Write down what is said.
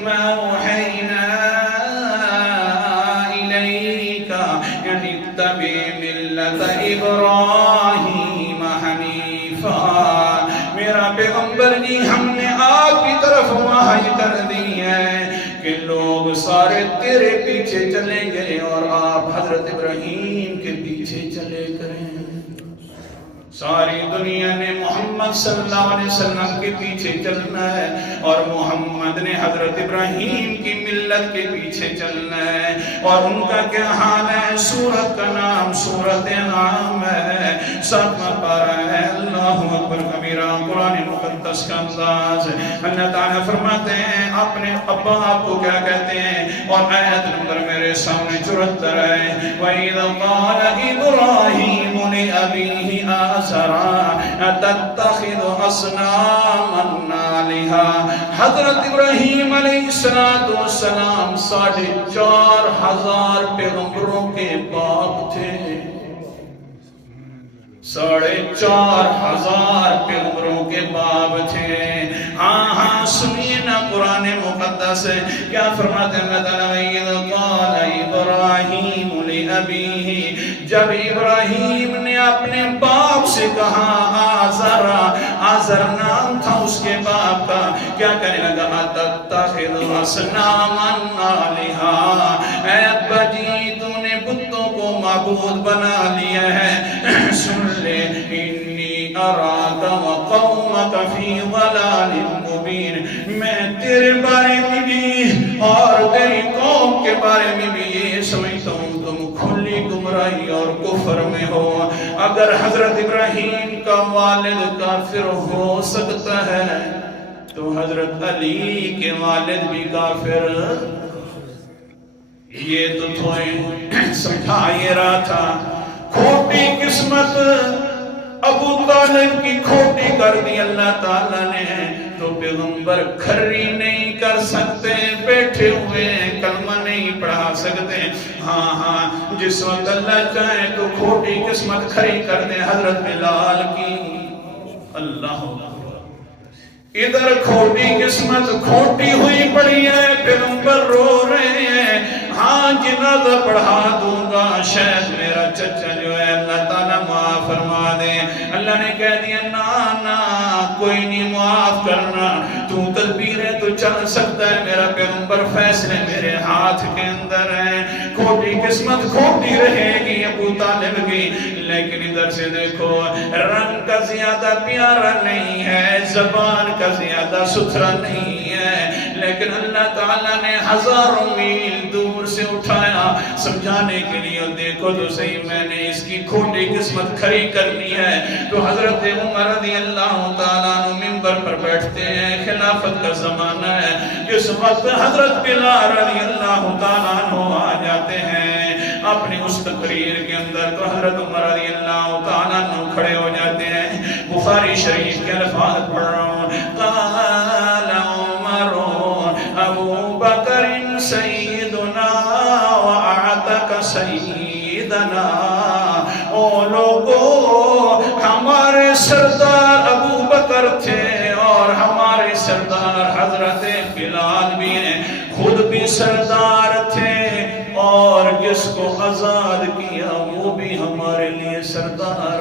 ثم اوحینا الیک یعنی اتبع ملت ابراہیم حنیفا، میرا پیغمبر جی ہم نے آپ کی طرف وحی کر دی ہے کہ لوگ سارے تیرے پیچھے چلیں گے اور آپ حضرت ابراہیم کے پیچھے چلے کریں۔ ساری دنیا نے محمد صلی اللہ علیہ وسلم کے پیچھے چلنا ہے اور محمد نے حضرت ابراہیم کی ملت کے پیچھے چلنا ہے۔ اور ان کا کیا حال ہے؟ سورت کا نام سورت انعام ہے، 7واں پارہ ہے۔ اللہ اکبر کبیرہ، قرآن مقدس کا انداز۔ اللہ تعالیٰ فرماتے ہیں اپنے ابا آپ کو کیا کہتے ہیں، اور آیت نمبر میرے سامنے 74 ہے۔ وَإِذْ قَالَ إِبْرَاهِيمُ لِأَبِيهِ آزَرَ أَتَتَّخِذُ أَصْنَامًا آلِهَةً، حضرت ابراہیم علیہ السلام 4,500 پیغمبروں کے باپ تھے، 4,500 پیغمبروں کے باپ تھے۔ ہاں سنیے نا قرآن مقدس کیا فرماتے ہیں اللہ تعالیٰ، وَإِذْ قَالَ إِبْرَاهِيمُ لِأَبِيهِ، جب ابراہیم نے اپنے باپ سے کہا، آزر نام تھا اس کے باپ کا، کیا کہنے لگا، أَتَتَّخِذُ أَصْنَامًا آلِهَةً، اے ابا جی تو نے بتوں کو معبود بنا لیا ہے۔ سن لے، انی اراک وقومک فی ضلال مبین، میں تیرے بارے میں بھی اور تیری قوم کے بارے میں بھی یہ سمجھتا ہوں تم کھلی گمراہی اور کفر میں ہو۔ اگر حضرت ابراہیم کا والد کافر ہو سکتا ہے تو حضرت علی کے والد بھی کافر۔ یہ تو تھوڑے سمجھا یہ رہا تھا، کھوٹی قسمت ابو طالب کی کھوٹی کر دی اللہ تعالیٰ نے، تو پیغمبر کھری نہیں کر سکتے، بیٹھے ہوئے کلمہ نہیں پڑھا سکتے۔ ہاں جس وقت اللہ چاہے تو کھوٹی قسمت کھری کر دے حضرت بلال کی۔ اللہ ادھر کھوٹی قسمت کھوٹی ہوئی پڑی ہے، پیغمبر رو رہے ہیں، ہاں جنازہ پڑھا دوں گا، شاید میرا چچا جو ہے اللہ تعالیٰ معاف فرما دے۔ اللہ نے کہہ دیا نا کوئی نہیں معاف کرنا، تو تدبیر ہے تو چل سکتا ہے، میرا پیغمبر فیصلے میرے ہاتھ کے اندر ہے۔ کھوٹی قسمت کھوٹی رہے گی ابو طالب کی، لیکن ادھر سے دیکھو، رنگ کا زیادہ پیارا نہیں ہے، زبان کا زیادہ ستھرا نہیں ہے، لیکن اللہ تعالیٰ نے ہزاروں میل دور سے اٹھایا سمجھانے کے لیے۔ دیکھو تو صحیح، میں نے اس کی کھوٹی قسمت کھری کرنی ہے۔ تو حضرت عمر رضی اللہ تعالیٰ عنہ منبر پر بیٹھتے ہیں، خلافت کا زمانہ ہے، اس وقت حضرت بلال رضی اللہ تعالیٰ عنہ آ جاتے ہیں اپنی اس تقریر کے اندر، تو حضرت عمر رضی اللہ تعالیٰ عنہ کھڑے ہو جاتے ہیں۔ بخاری شریف کے الفاظ پڑھ رہا ہوں، قال عمر ابو بکر سیدنا وعتق سیدنا، او لوگو ہمارے سردار ابو بکر تھے اور ہمارے سردار حضرت بلال بھی ہیں، خود بھی سردار تھے، اور جس کو آزاد کیا وہ بھی ہمارے لیے سردار